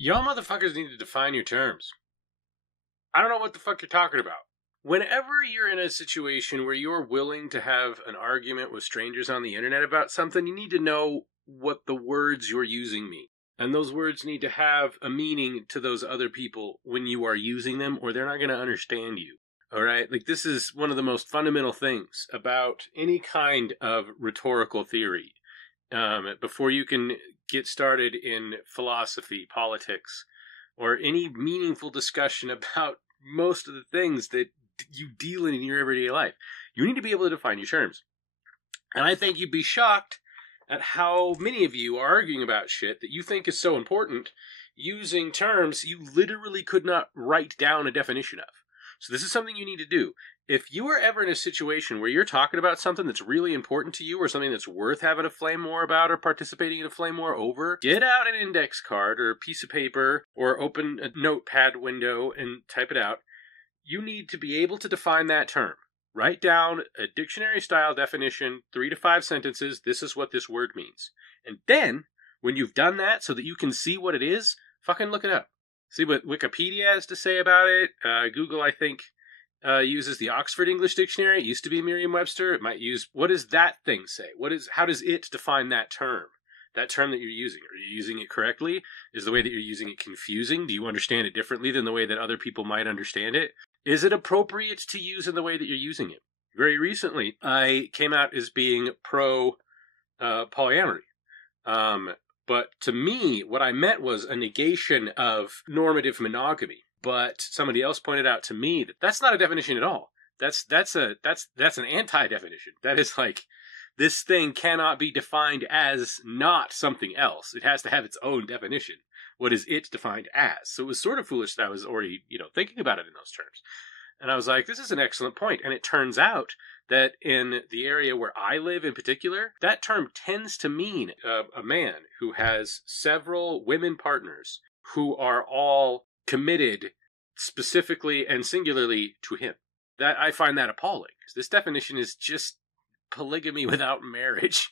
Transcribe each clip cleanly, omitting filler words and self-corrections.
Y'all motherfuckers need to define your terms. I don't know what the fuck you're talking about. Whenever you're in a situation where you're willing to have an argument with strangers on the internet about something, you need to know what the words you're using mean. And those words need to have a meaning to those other people when you are using them, or they're not going to understand you. All right? Like, this is one of the most fundamental things about any kind of rhetorical theory. Before you can get started in philosophy, politics, or any meaningful discussion about most of the things that you deal in your everyday life, you need to be able to define your terms. And I think you'd be shocked at how many of you are arguing about shit that you think is so important using terms you literally could not write down a definition of. So this is something you need to do. If you are ever in a situation where you're talking about something that's really important to you or something that's worth having a flame war about or participating in a flame war over, get out an index card or a piece of paper or open a notepad window and type it out. You need to be able to define that term. Write down a dictionary-style definition, 3 to 5 sentences. This is what this word means. And then, when you've done that so that you can see what it is, fucking look it up. See what Wikipedia has to say about it. Google, I think, uses the Oxford English Dictionary. It used to be Merriam-Webster. It might use, what does that thing say? How does it define that term? That term that you're using. Are you using it correctly? Is the way that you're using it confusing? Do you understand it differently than the way that other people might understand it? Is it appropriate to use in the way that you're using it? Very recently, I came out as being pro polyamory. But to me, what I meant was a negation of normative monogamy. But somebody else pointed out to me that that's not a definition at all. That's an anti-definition. That is like, this thing cannot be defined as not something else. It has to have its own definition. What is it defined as? So it was sort of foolish that I was already, thinking about it in those terms. And I was like, this is an excellent point. And it turns out that in the area where I live in particular, that term tends to mean a man who has several women partners who are all committed specifically and singularly to him. That I find that appalling. This definition is just polygamy without marriage.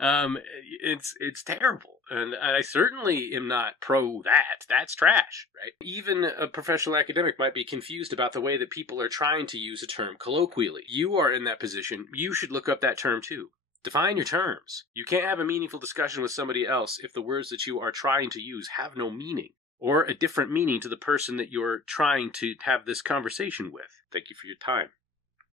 It's terrible. And I certainly am not pro that. That's trash, right? Even a professional academic might be confused about the way that people are trying to use a term colloquially. You are in that position. You should look up that term too. Define your terms. You can't have a meaningful discussion with somebody else if the words that you are trying to use have no meaning or a different meaning to the person that you're trying to have this conversation with. Thank you for your time.